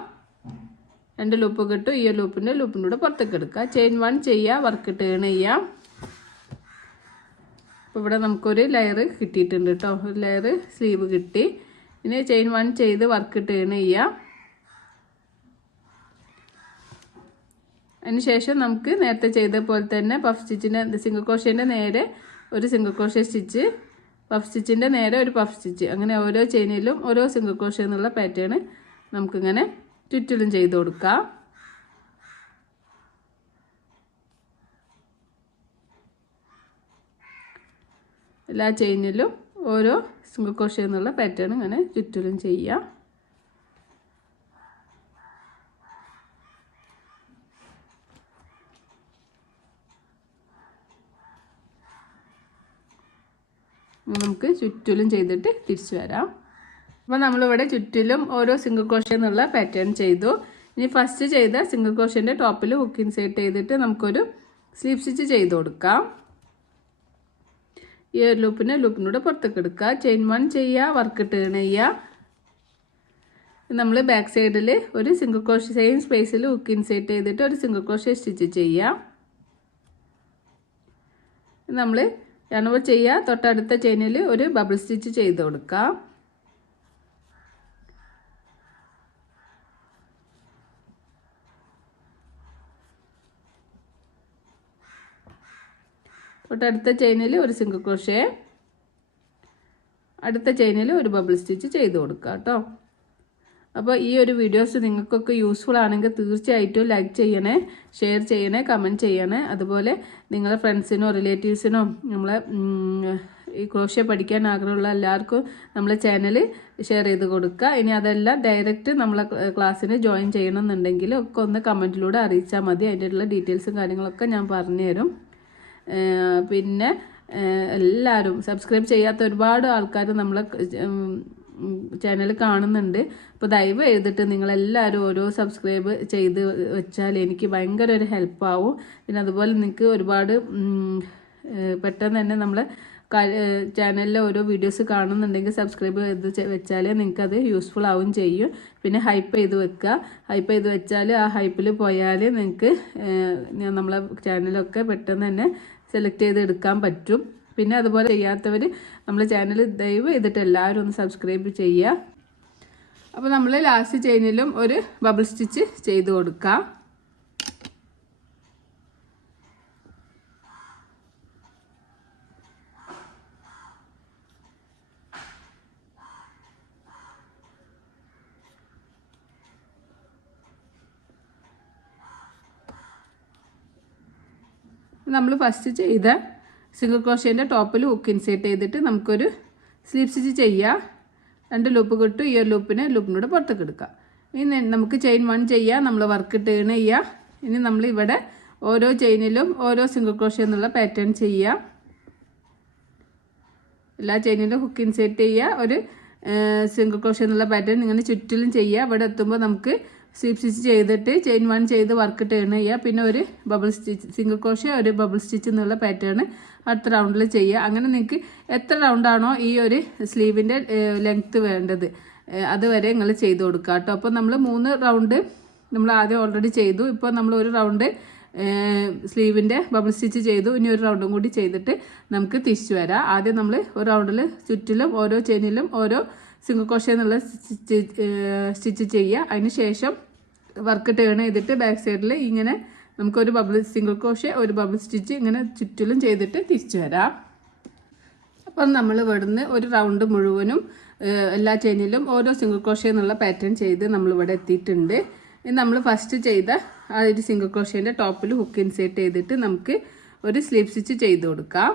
2 ലൂപ്പ് കിട്ടും. ഈ ലൂപ്പിനൂടെ പുറത്തേക്ക് എടുക്കുക. ചെയിൻ 1 ചെയ്യുക, വർക്ക് ടേൺ ചെയ്യാം. അപ്പോൾ ഇവിടെ നമുക്കൊരു ലെയർ കിട്ടിയിട്ടുണ്ട് കേട്ടോ, ഒരു ലെയർ സ്ലീവ് കിട്ടി. ഇനി ചെയിൻ 1 ചെയ്ത് വർക്ക് ടേൺ ചെയ്യാം. അതിനുശേഷം നമുക്ക് നേരത്തെ ചെയ്ത പോലെ തന്നെ പഫ് സ്റ്റിച്ചിൻ്റെ സിംഗിൾ ക്രോഷ്യേൻ്റെ നേരെ ഒരു സിംഗിൾ ക്രോഷ്യ സ്റ്റിച്ച്, പഫ് സ്റ്റിച്ചിൻ്റെ നേരെ ഒരു പഫ് സ്റ്റിച്ച്, അങ്ങനെ ഓരോ ചെയിനിലും ഓരോ സിംഗിൾ ക്രോഷ്യ എന്നുള്ള പാറ്റേൺ നമുക്കിങ്ങനെ ചുറ്റിലും ചെയ്ത് കൊടുക്കാം. എല്ലാ ചെയിനിലും ഓരോ സിംഗിൾ ക്രോഷ്യ എന്നുള്ള പാറ്റേൺ ഇങ്ങനെ ചുറ്റിലും ചെയ്യാം. നമുക്ക് ചുറ്റിലും ചെയ്തിട്ട് തിരിച്ചു വരാം. അപ്പോൾ നമ്മളിവിടെ ചുറ്റിലും ഓരോ സിംഗിൾ ക്രോഷ്യ എന്നുള്ള പാറ്റേൺ ചെയ്തു. ഇനി ഫസ്റ്റ് ചെയ്ത സിംഗിൾ ക്രോഷ്യൻ്റെ ടോപ്പിൽ ഹുക്ക് ഇൻസേർട്ട് ചെയ്തിട്ട് നമുക്കൊരു സ്ലീവ് സ്റ്റിച്ച് ചെയ്ത് കൊടുക്കാം. ഈ ഒരു ലൂപ്പിനൂടെ പുറത്തേക്ക് എടുക്കുക. ചെയിൻ 1 ചെയ്യുക, വർക്ക് ടേൺ ചെയ്യുക. നമ്മൾ ബാക്ക് സൈഡിൽ ഒരു സിംഗിൾ ക്രോഷ്യ സെയിം സ്പേസിൽ ഹുക്ക് ഇൻസേർട്ട് ചെയ്തിട്ട് ഒരു സിംഗിൾ ക്രോഷ്യ സ്റ്റിച്ച് ചെയ്യുക. നമ്മൾ യാണോവർ ചെയ്യുക, തൊട്ടടുത്ത ചെയിനിൽ ഒരു ബബിൾ സ്റ്റിച്ച് ചെയ്ത് കൊടുക്കാം. തൊട്ടടുത്ത ചെയിനിൽ ഒരു സിംഗിൾ ക്രോഷ്യ, അടുത്ത ചെയിനിൽ ഒരു ബബിൾ സ്റ്റിച്ച് ചെയ്ത് കൊടുക്കുക കേട്ടോ. അപ്പോൾ ഈ ഒരു വീഡിയോസ് നിങ്ങൾക്കൊക്കെ യൂസ്ഫുൾ ആണെങ്കിൽ തീർച്ചയായിട്ടും ലൈക്ക് ചെയ്യണേ, ഷെയർ ചെയ്യണേ, കമൻറ്റ് ചെയ്യണേ. അതുപോലെ നിങ്ങളെ ഫ്രണ്ട്സിനോ റിലേറ്റീവ്സിനോ നമ്മളെ ഈ ക്രോഷ്യ പഠിക്കാൻ ആഗ്രഹമുള്ള എല്ലാവർക്കും നമ്മളെ ചാനൽ ഷെയർ ചെയ്ത് കൊടുക്കുക. ഇനി അതെല്ലാം ഡയറക്റ്റ് നമ്മളെ ക്ലാസ്സിന് ജോയിൻ ചെയ്യണമെന്നുണ്ടെങ്കിൽ ഒക്കെ ഒന്ന് കമൻറ്റിലൂടെ അറിയിച്ചാൽ മതി. അതിൻ്റെയുള്ള ഡീറ്റെയിൽസും കാര്യങ്ങളൊക്കെ ഞാൻ പറഞ്ഞുതരും. പിന്നെ എല്ലാവരും സബ്സ്ക്രൈബ് ചെയ്യാത്ത ഒരുപാട് ആൾക്കാർ നമ്മളെ ചാനൽ കാണുന്നുണ്ട്. അപ്പോൾ ദയവ് ചെയ്തിട്ട് നിങ്ങളെല്ലാവരും ഓരോ സബ്സ്ക്രൈബ് ചെയ്ത് വെച്ചാൽ എനിക്ക് ഭയങ്കര ഒരു ഹെൽപ്പാവും. പിന്നെ അതുപോലെ നിങ്ങൾക്ക് ഒരുപാട് പെട്ടെന്ന് തന്നെ നമ്മൾ ചാനലിലെ ഓരോ വീഡിയോസ് കാണുന്നുണ്ടെങ്കിൽ സബ്സ്ക്രൈബ് ചെയ്ത് വെച്ചാൽ നിങ്ങൾക്കത് യൂസ്ഫുൾ ആവും ചെയ്യും. പിന്നെ ഹൈപ്പ് ചെയ്ത് വെക്കുക. ഹൈപ്പ് ചെയ്ത് വെച്ചാൽ ആ ഹൈപ്പിൽ പോയാൽ നിങ്ങൾക്ക് നമ്മളെ ചാനലൊക്കെ പെട്ടെന്ന് തന്നെ സെലക്ട് ചെയ്ത് എടുക്കാൻ പറ്റും. പിന്നെ അതുപോലെ ചെയ്യാത്തവർ നമ്മളെ ചാനൽ ദയവ് ചെയ്തിട്ട് എല്ലാവരും ഒന്ന് സബ്സ്ക്രൈബ് ചെയ്യുക. അപ്പോൾ നമ്മൾ ലാസ്റ്റ് ചെയിനിലും ഒരു ബബിൾ സ്റ്റിച്ച് ചെയ്ത് കൊടുക്കാം. നമ്മൾ ഫസ്റ്റ് ചെയ്ത സിംഗിൾ ക്രോഷേൻ്റെ ടോപ്പിൽ ഹുക്ക് ഇൻസേർട്ട് ചെയ്തിട്ട് നമുക്കൊരു സ്ലീപ്പ് സ്റ്റിച്ച് ചെയ്യാം. 2 ലൂപ്പ് കിട്ടും. ഈ ഒരു ലൂപ്പിനൂടെ പുറത്തേക്ക് എടുക്കാം. ഇനി നമുക്ക് ചെയിൻ 1 ചെയ്യാം. നമ്മൾ വർക്ക് ടേൺ ചെയ്യുക. ഇനി നമ്മൾ ഇവിടെ ഓരോ ചെയിനിലും ഓരോ സിംഗിൾ ക്രോഷേ എന്നുള്ള പാറ്റേൺ ചെയ്യാം. എല്ലാ ചെയിനിലും ഹുക്ക് ഇൻസേർട്ട് ചെയ്യുക. ഒരു സിംഗിൾ ക്രോഷേ എന്നുള്ള പാറ്റേൺ ഇങ്ങനെ ചുറ്റിലും ചെയ്യുക. ഇവിടെ എത്തുമ്പോൾ നമുക്ക് സ്ലീപ്പ് സ്റ്റിച്ച് ചെയ്തിട്ട് ചെയിൻ 1 ചെയ്ത് വർക്ക് ടേൺ ചെയ്യുക. പിന്നെ ഒരു ബബിൾ സ്റ്റിച്ച് സിംഗിൾ ക്രോഷേ ഒരു ബബിൾ സ്റ്റിച്ച് എന്നുള്ള പാറ്റേൺ അടുത്ത റൗണ്ടിൽ ചെയ്യുക. അങ്ങനെ നിങ്ങൾക്ക് എത്ര റൗണ്ടാണോ ഈ ഒരു സ്ലീവിൻ്റെ ലെങ്ത്ത് വേണ്ടത് അതുവരെ നിങ്ങൾ ചെയ്ത് കൊടുക്കുക കേട്ടോ. അപ്പോൾ നമ്മൾ 3 റൗണ്ട് നമ്മൾ ആദ്യം ഓൾറെഡി ചെയ്തു. ഇപ്പോൾ നമ്മൾ ഒരു റൗണ്ട് സ്ലീവിൻ്റെ ബബിൾ സ്റ്റിച്ച് ചെയ്തു. ഇനി ഒരു റൗണ്ടും കൂടി ചെയ്തിട്ട് നമുക്ക് തിരിച്ചു വരാം. ആദ്യം നമ്മൾ ഒരു റൗണ്ടിൽ ചുറ്റിലും ഓരോ ചെയിനിലും ഓരോ സിംഗിൾ ക്രോഷേ എന്നുള്ള സ്റ്റിച്ച് ചെയ്യുക. അതിന് ശേഷം വർക്ക് ടേൺ ചെയ്തിട്ട് ബാക്ക് സൈഡിൽ ഇങ്ങനെ നമുക്കൊരു സിംഗിൾ ക്രോഷേ ഒരു ബബിൾ സ്റ്റിച്ച് ഇങ്ങനെ ചുറ്റിലും ചെയ്തിട്ട് തിരിച്ചു വരാം. അപ്പം നമ്മൾ ഇവിടുന്ന് ഒരു റൗണ്ട് മുഴുവനും എല്ലാ ചെയിനിലും ഓരോ സിംഗിൾ ക്രോഷേ എന്നുള്ള പാറ്റേൺ ചെയ്ത് നമ്മളിവിടെ എത്തിയിട്ടുണ്ട്. ഇനി നമ്മൾ ഫസ്റ്റ് ചെയ്ത ആ ഒരു സിംഗിൾ ക്രോഷേൻ്റെ ടോപ്പിൽ ഹുക്ക് ഇൻസേർട്ട് ചെയ്തിട്ട് നമുക്ക് ഒരു സ്ലീപ്പ് സ്റ്റിച്ച് ചെയ്ത് കൊടുക്കാം.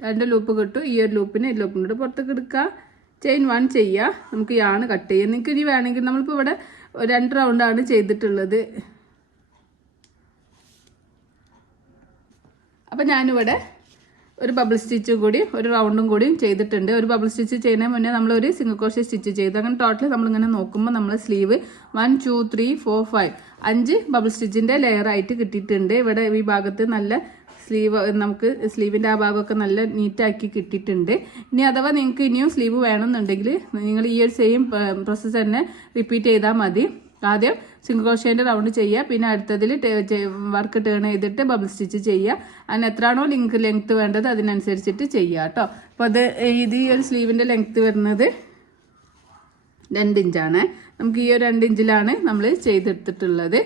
2 ലൂപ്പ് കിട്ടും. ഈ ഒരു ലൂപ്പിനോട് പുറത്തേക്ക് എടുക്കുക. ചെയിൻ 1 ചെയ്യുക. നമുക്ക് യാണ് കട്ട് ചെയ്യുക. നിങ്ങൾക്ക് ഇനി വേണമെങ്കിൽ നമ്മളിപ്പോൾ ഇവിടെ 2 റൗണ്ടാണ് ചെയ്തിട്ടുള്ളത്. അപ്പം ഞാനിവിടെ ഒരു ബബിൾ സ്റ്റിച്ച് കൂടി ഒരു റൗണ്ടും കൂടിയും ചെയ്തിട്ടുണ്ട്. ഒരു ബബിൾ സ്റ്റിച്ച് ചെയ്യുന്നതിന് മുന്നേ നമ്മളൊരു സിംഗിൾ ക്രോഷേ സ്റ്റിച്ച് ചെയ്തു. അങ്ങനെ ടോട്ടൽ നമ്മളിങ്ങനെ നോക്കുമ്പോൾ നമ്മൾ സ്ലീവ് 1 2 3 4 5 5 ബബിൾ സ്റ്റിച്ചിൻ്റെ ലെയറായിട്ട് കിട്ടിയിട്ടുണ്ട്. ഇവിടെ ഈ ഭാഗത്ത് നല്ല നമുക്ക് സ്ലീവിൻ്റെ ആ ഭാഗമൊക്കെ നല്ല നീറ്റാക്കി കിട്ടിയിട്ടുണ്ട്. ഇനി അഥവാ നിങ്ങൾക്ക് ഇനിയും സ്ലീവ് വേണമെന്നുണ്ടെങ്കിൽ നിങ്ങൾ ഈ ഒരു സെയിം പ്രോസസ്സ് തന്നെ റിപ്പീറ്റ് ചെയ്താൽ മതി. ആദ്യം സിംഗിൾ ക്രോഷേൻ്റെ റൗണ്ട് ചെയ്യുക. പിന്നെ അടുത്തതിൽ വർക്ക് ടേൺ ചെയ്തിട്ട് ബബിൾ സ്റ്റിച്ച് ചെയ്യുക. അതിന് എത്രയാണോ ലെങ്ത്ത് വേണ്ടത് അതിനനുസരിച്ചിട്ട് ചെയ്യുക കേട്ടോ. അപ്പോൾ ഈ ഒരു സ്ലീവിൻ്റെ ലെങ്ത്ത് വരുന്നത് 2 ഇഞ്ചാണ്. നമുക്ക് ഈ ഒരു 2 ഇഞ്ചിലാണ് നമ്മൾ ചെയ്തെടുത്തിട്ടുള്ളത്.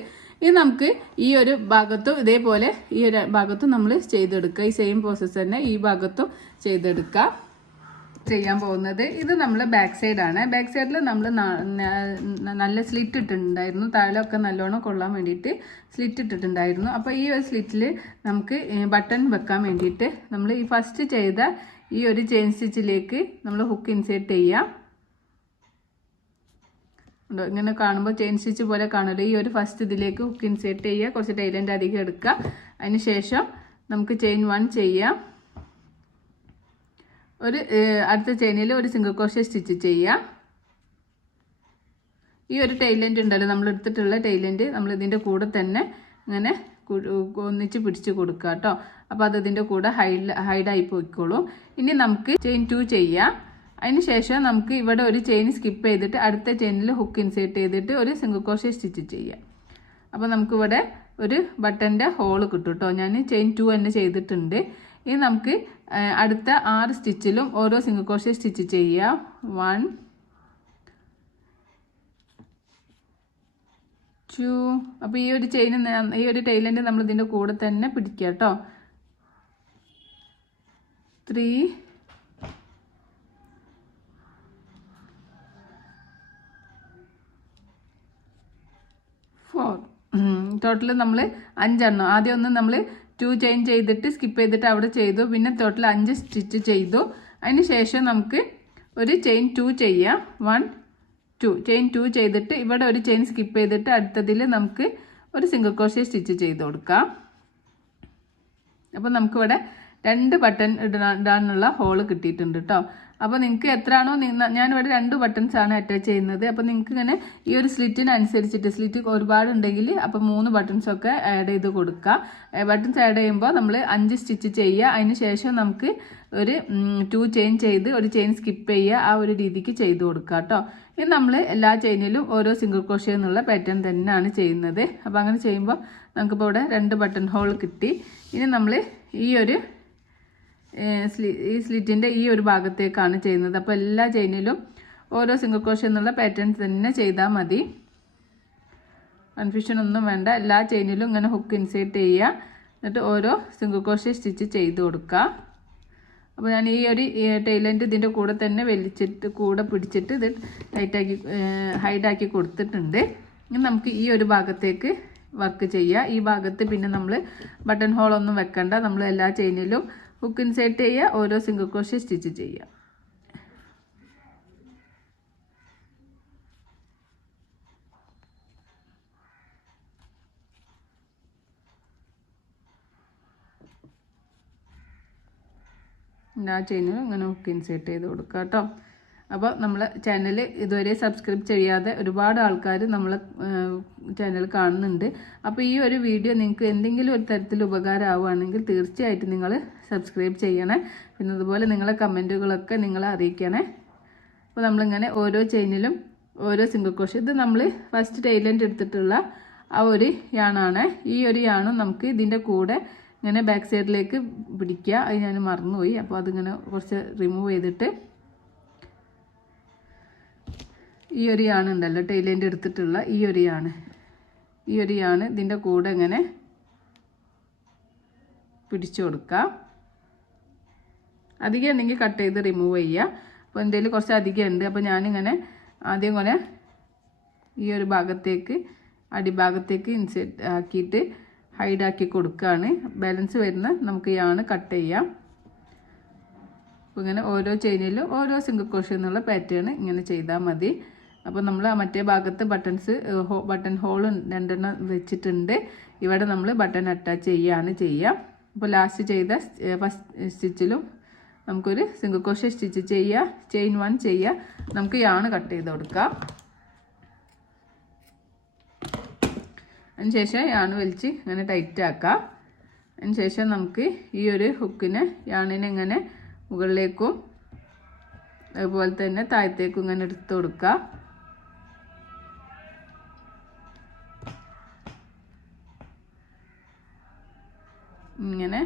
ഇനി നമുക്ക് ഈ ഒരു ഭാഗത്തും ഇതേപോലെ ഈ ഒരു ഭാഗത്തും നമ്മൾ ചെയ്തെടുക്കുക. ഈ സെയിം പ്രോസസ്സ് തന്നെ ഈ ഭാഗത്തും ചെയ്തെടുക്കുക. ചെയ്യാൻ പോകുന്നത് ഇത് നമ്മൾ ബാക്ക് സൈഡാണ്. ബാക്ക് സൈഡിൽ നമ്മൾ നല്ല സ്ലിറ്റ് ഇട്ടിട്ടുണ്ടായിരുന്നു. താഴെയൊക്കെ നല്ലോണം കൊള്ളാൻ വേണ്ടിയിട്ട് സ്ലിറ്റ് ഇട്ടിട്ടുണ്ടായിരുന്നു. അപ്പോൾ ഈ ഒരു സ്ലിറ്റിൽ നമുക്ക് ബട്ടൺ വെക്കാൻ വേണ്ടിയിട്ട് നമ്മൾ ഈ ഫസ്റ്റ് ചെയ്ത ഈ ഒരു ചെയിൻ സ്റ്റിച്ചിലേക്ക് നമ്മൾ ഹുക്ക് ഇൻസേർട്ട് ചെയ്യാം. ഇങ്ങനെ കാണുമ്പോൾ ചെയിൻ സ്റ്റിച്ച് പോലെ കാണുമല്ലോ. ഈ ഒരു ഫസ്റ്റ് ഇതിലേക്ക് ഹുക്ക് ഇൻസേർട്ട് ചെയ്യുക. കുറച്ച് ടൈലൻ്റ് അധികം എടുക്കുക. അതിന് ശേഷം നമുക്ക് ചെയിൻ 1 ചെയ്യാം. അടുത്ത ചെയിനിൽ ഒരു സിംഗിൾ ക്രോഷേ സ്റ്റിച്ച് ചെയ്യുക. ഈ ഒരു ടൈലൻ്റ് ഉണ്ടല്ലോ നമ്മൾ എടുത്തിട്ടുള്ള ടൈലൻ്റ് നമ്മൾ ഇതിൻ്റെ കൂടെ തന്നെ ഇങ്ങനെ ഒന്നിച്ച് പിടിച്ച് കൊടുക്കുക കേട്ടോ. അപ്പോൾ അത് ഇതിൻ്റെ കൂടെ ഹൈഡായി പോയിക്കോളും. ഇനി നമുക്ക് ചെയിൻ 2 ചെയ്യാം. അതിന് ശേഷം നമുക്ക് ഇവിടെ ഒരു ചെയിൻ സ്കിപ്പ് ചെയ്തിട്ട് അടുത്ത ചെയിനിൽ ഹുക്ക് ഇൻസേർട്ട് ചെയ്തിട്ട് ഒരു സിംഗിൾ ക്രോഷേ സ്റ്റിച്ച് ചെയ്യാം. അപ്പോൾ നമുക്കിവിടെ ഒരു ബട്ടൻ്റെ ഹോൾ കിട്ടും കേട്ടോ. ഞാൻ ചെയിൻ 2 തന്നെ ചെയ്തിട്ടുണ്ട്. ഇനി നമുക്ക് അടുത്ത 6 സ്റ്റിച്ചിലും ഓരോ സിംഗിൾ ക്രോഷേ സ്റ്റിച്ച് ചെയ്യാം. 1 2. അപ്പോൾ ഈ ഒരു ഈ ഒരു ടൈലൻ്റ് നമ്മൾ ഇതിൻ്റെ കൂടെ തന്നെ പിടിക്കുക കേട്ടോ. 3 4. ടോട്ടൽ നമ്മൾ 5 എണ്ണം. ആദ്യം ഒന്ന് നമ്മൾ 2 ചെയിൻ ചെയ്തിട്ട് സ്കിപ്പ് ചെയ്തിട്ട് അവിടെ ചെയ്തു. പിന്നെ ടോട്ടൽ 5 സ്റ്റിച്ച് ചെയ്തു. അതിന് ശേഷം നമുക്ക് ഒരു ചെയിൻ 2 ചെയ്യാം. 1 2 ചെയിൻ 2 ചെയ്തിട്ട് ഇവിടെ ഒരു ചെയിൻ സ്കിപ്പ് ചെയ്തിട്ട് അടുത്തതിൽ നമുക്ക് ഒരു സിംഗിൾ ക്രോഷേ സ്റ്റിച്ച് ചെയ്ത് കൊടുക്കാം. അപ്പോൾ നമുക്കിവിടെ 2 ബട്ടൺ ഇടാനുള്ള ഹോള് കിട്ടിയിട്ടുണ്ട് കേട്ടോ. അപ്പോൾ നിങ്ങൾക്ക് എത്രയാണോ ഞാനിവിടെ 2 ബട്ടൺസ് ആണ് അറ്റാച്ച് ചെയ്യുന്നത്. അപ്പോൾ നിങ്ങൾക്ക് ഇങ്ങനെ ഈ ഒരു സ്ലിറ്റിനനുസരിച്ചിട്ട് സ്ലിറ്റ് ഒരുപാടുണ്ടെങ്കിൽ അപ്പോൾ 3 ബട്ടൺസൊക്കെ ആഡ് ചെയ്ത് കൊടുക്കുക. ബട്ടൺസ് ആഡ് ചെയ്യുമ്പോൾ നമ്മൾ 5 സ്റ്റിച്ച് ചെയ്യുക. അതിന് ശേഷം നമുക്ക് ഒരു 2 ചെയിൻ ചെയ്ത് ഒരു ചെയിൻ സ്കിപ്പ് ചെയ്യുക. ആ ഒരു രീതിക്ക് ചെയ്ത് കൊടുക്കുക കേട്ടോ. ഇനി നമ്മൾ എല്ലാ ചെയിനിലും ഓരോ സിംഗിൾ ക്രോഷ്യ എന്നുള്ള പാറ്റേൺ തന്നെയാണ് ചെയ്യുന്നത്. അപ്പോൾ അങ്ങനെ ചെയ്യുമ്പോൾ നമുക്കിപ്പോൾ ഇവിടെ 2 ബട്ടൺ ഹോൾ കിട്ടി. ഇനി നമ്മൾ ഈ സ്ലിറ്റിൻ്റെ ഈ ഒരു ഭാഗത്തേക്കാണ് ചെയ്യുന്നത്. അപ്പോൾ എല്ലാ ചെയിനിലും ഓരോ സിംഗിൾ ക്രോഷ്യ എന്നുള്ള പാറ്റേൺ തന്നെ ചെയ്താൽ മതി. കൺഫ്യൂഷൻ ഒന്നും വേണ്ട. എല്ലാ ചെയിനിലും ഇങ്ങനെ ഹുക്ക് ഇൻസേർട്ട് ചെയ്യുക. എന്നിട്ട് ഓരോ സിംഗിൾ ക്രോഷ്യ സ്റ്റിച്ച് ചെയ്ത് കൊടുക്കുക. അപ്പോൾ ഞാൻ ഈ ഒരു ടൈലൻഡ് ഇതിൻ്റെ കൂടെ തന്നെ കൂടെ പിടിച്ചിട്ട് ഇത് ടൈറ്റാക്കി ഹൈഡാക്കി കൊടുത്തിട്ടുണ്ട്. ഇനി നമുക്ക് ഈ ഒരു ഭാഗത്തേക്ക് വർക്ക് ചെയ്യുക. ഈ ഭാഗത്ത് പിന്നെ നമ്മൾ ബട്ടൺ ഹോളൊന്നും വെക്കണ്ട. നമ്മൾ എല്ലാ ചെയിനിലും ഹുക്ക് ഇൻസേർട്ട് ചെയ്യുക. ഓരോ സിംഗിൾ ക്രോഷ്യ സ്റ്റിച്ച് ചെയ്യുക. എല്ലാ ചെയിനും ഇങ്ങനെ ഹുക്ക് ഇൻസേർട്ട് ചെയ്ത് കൊടുക്കുക കേട്ടോ. അപ്പോൾ നമ്മളെ ചാനൽ ഇതുവരെ സബ്സ്ക്രൈബ് ചെയ്യാതെ ഒരുപാട് ആൾക്കാർ നമ്മളെ ചാനൽ കാണുന്നുണ്ട്. അപ്പോൾ ഈ ഒരു വീഡിയോ നിങ്ങൾക്ക് എന്തെങ്കിലും ഒരു തരത്തിൽ ഉപകാരമാവുകയാണെങ്കിൽ തീർച്ചയായിട്ടും നിങ്ങൾ സബ്സ്ക്രൈബ് ചെയ്യണേ. പിന്നെ അതുപോലെ നിങ്ങളെ കമൻറ്റുകളൊക്കെ നിങ്ങളെ അറിയിക്കണേ. അപ്പോൾ നമ്മളിങ്ങനെ ഓരോ ചെയിനിലും ഓരോ സിംഗിൾ ക്രോഷ്യ, ഇത് നമ്മൾ ഫസ്റ്റ് ടൈലൻഡ് എടുത്തിട്ടുള്ള ആ ഒരു യാണാണ്. ഈ ഒരു യാണും നമുക്ക് ഇതിൻ്റെ കൂടെ ഇങ്ങനെ ബാക്ക് സൈഡിലേക്ക് പിടിക്കുക. അത് ഞാൻ മറന്നുപോയി. അപ്പോൾ അതിങ്ങനെ കുറച്ച് റിമൂവ് ചെയ്തിട്ട് ഈ ഒരു യാണുണ്ടല്ലോ ടൈലൻഡ് എടുത്തിട്ടുള്ള ഈ ഒരു യാണ് ഇതിൻ്റെ കൂടെ ഇങ്ങനെ പിടിച്ചു കൊടുക്കുക. അധികം ഉണ്ടെങ്കിൽ കട്ട് ചെയ്ത് റിമൂവ് ചെയ്യുക. അപ്പോൾ എന്തെങ്കിലും കുറച്ച് അധികം ഉണ്ട്. അപ്പോൾ ഞാനിങ്ങനെ ആദ്യം ഇങ്ങനെ ഈ ഒരു ഭാഗത്തേക്ക് അടിഭാഗത്തേക്ക് ഇൻസേർട്ട് ആക്കിയിട്ട് ഹൈഡാക്കി കൊടുക്കുകയാണ്. ബാലൻസ് വരുന്ന നമുക്ക് യാണ് കട്ട് ചെയ്യാം. അപ്പോൾ ഇങ്ങനെ ഓരോ ചെയിനിലും ഓരോ സിംഗിൾ ക്രോഷ്യ എന്നുള്ള പാറ്റേൺ ഇങ്ങനെ ചെയ്താൽ മതി. അപ്പോൾ നമ്മൾ മറ്റേ ഭാഗത്ത് ബട്ടൺ ഹോൾ 2 വെച്ചിട്ടുണ്ട്. ഇവിടെ നമ്മൾ ബട്ടൺ അറ്റാച്ച് ചെയ്യുക. അപ്പോൾ ലാസ്റ്റ് ചെയ്ത ഫസ്റ്റ് സ്റ്റിച്ചിലും നമുക്കൊരു സിംഗിൾ ക്രോഷ്യ സ്റ്റിച്ച് ചെയ്യുക. ചെയിൻ 1 ചെയ്യുക. നമുക്ക് യാണ് കട്ട് ചെയ്ത് കൊടുക്കാം. അതിനുശേഷം യാണ് വലിച്ച് ഇങ്ങനെ ടൈറ്റ് ആക്കുക. അതിനുശേഷം നമുക്ക് ഈ ഒരു ഹുക്കിനെ യാണിനെ ഇങ്ങനെ മുകളിലേക്കും അതുപോലെ തന്നെ താഴത്തേക്കും ഇങ്ങനെ എടുത്ത് കൊടുക്കുക. ഇങ്ങനെ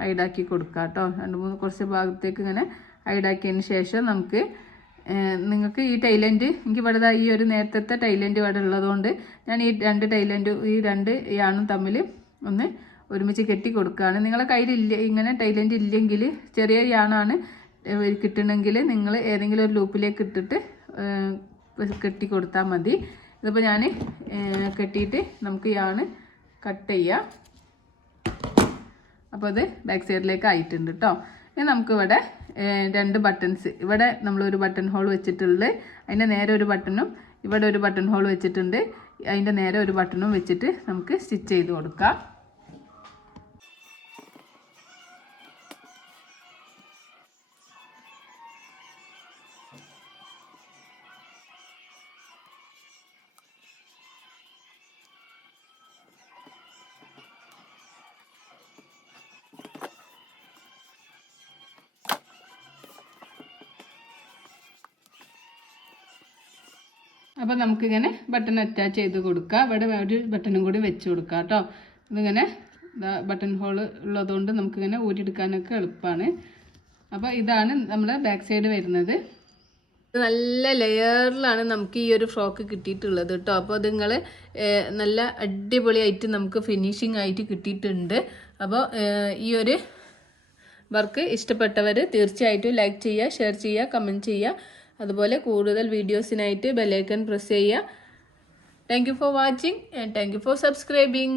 ഹൈഡാക്കി കൊടുക്കുക കേട്ടോ. 2-3 കുറച്ച് ഭാഗത്തേക്ക് ഇങ്ങനെ ഹൈഡാക്കിയതിന് ശേഷം നമുക്ക് നിങ്ങൾക്ക് ഈ ടൈലൻഡ് എനിക്ക് ഇവിടെ ഈ ഒരു നേരത്തെ ടൈലൻഡ് ഇവിടെ ഉള്ളതുകൊണ്ട് ഞാൻ ഈ 2 ടൈലൻഡ് ഈ 2 യാണും തമ്മിൽ ഒന്ന് ഒരുമിച്ച് കെട്ടി കൊടുക്കുകയാണ്. നിങ്ങളെ കയ്യിലില്ല ഇങ്ങനെ ടൈലൻഡ് ഇല്ലെങ്കിൽ ചെറിയ യാണാണ് കിട്ടണമെങ്കിൽ നിങ്ങൾ ഏതെങ്കിലും ഒരു ലൂപ്പിലേക്ക് ഇട്ടിട്ട് കെട്ടി കൊടുത്താൽ മതി. ഇതിപ്പോൾ ഞാൻ കെട്ടിയിട്ട് നമുക്ക് യാണ് കട്ട് ചെയ്യാം. അപ്പോൾ അത് ബാക്ക് സൈഡിലേക്ക് ആയിട്ടുണ്ട് കേട്ടോ. ഇനി നമുക്കിവിടെ 2 ബട്ടൺസ്, ഇവിടെ നമ്മളൊരു ബട്ടൺ ഹോൾ വെച്ചിട്ടുള്ളത്, അതിൻ്റെ നേരെ ഒരു ബട്ടണും ഇവിടെ ഒരു ബട്ടൺ ഹോൾ വെച്ചിട്ടുണ്ട്, അതിൻ്റെ നേരെ ഒരു ബട്ടണും വെച്ചിട്ട് നമുക്ക് സ്റ്റിച്ച് ചെയ്ത് കൊടുക്കാം. അപ്പോൾ നമുക്കിങ്ങനെ ബട്ടൺ അറ്റാച്ച് ചെയ്ത് കൊടുക്കുക. ഇവിടെ ഒരു ബട്ടണും കൂടി വെച്ച് കൊടുക്കുക കേട്ടോ. ഇതിങ്ങനെ ബട്ടൺ ഹോൾ ഉള്ളതുകൊണ്ട് നമുക്കിങ്ങനെ ഊരിയെടുക്കാനൊക്കെ എളുപ്പമാണ്. അപ്പോൾ ഇതാണ് നമ്മുടെ ബാക്ക് സൈഡ് വരുന്നത്. നല്ല ലെയറിലാണ് നമുക്ക് ഈ ഒരു ഫ്രോക്ക് കിട്ടിയിട്ടുള്ളത് കേട്ടോ. അപ്പോൾ അത് നിങ്ങൾ നല്ല അടിപൊളിയായിട്ട് നമുക്ക് ഫിനിഷിംഗ് ആയിട്ട് കിട്ടിയിട്ടുണ്ട്. അപ്പോൾ ഈ ഒരു വർക്ക് ഇഷ്ടപ്പെട്ടവർ തീർച്ചയായിട്ടും ലൈക്ക് ചെയ്യുക, ഷെയർ ചെയ്യുക, കമൻറ്റ് ചെയ്യുക. അതുപോലെ കൂടുതൽ വീഡിയോസിനായിട്ട് ബെൽ ഐക്കൺ പ്രസ് ചെയ്യുക. Thank you for watching and thank you for subscribing.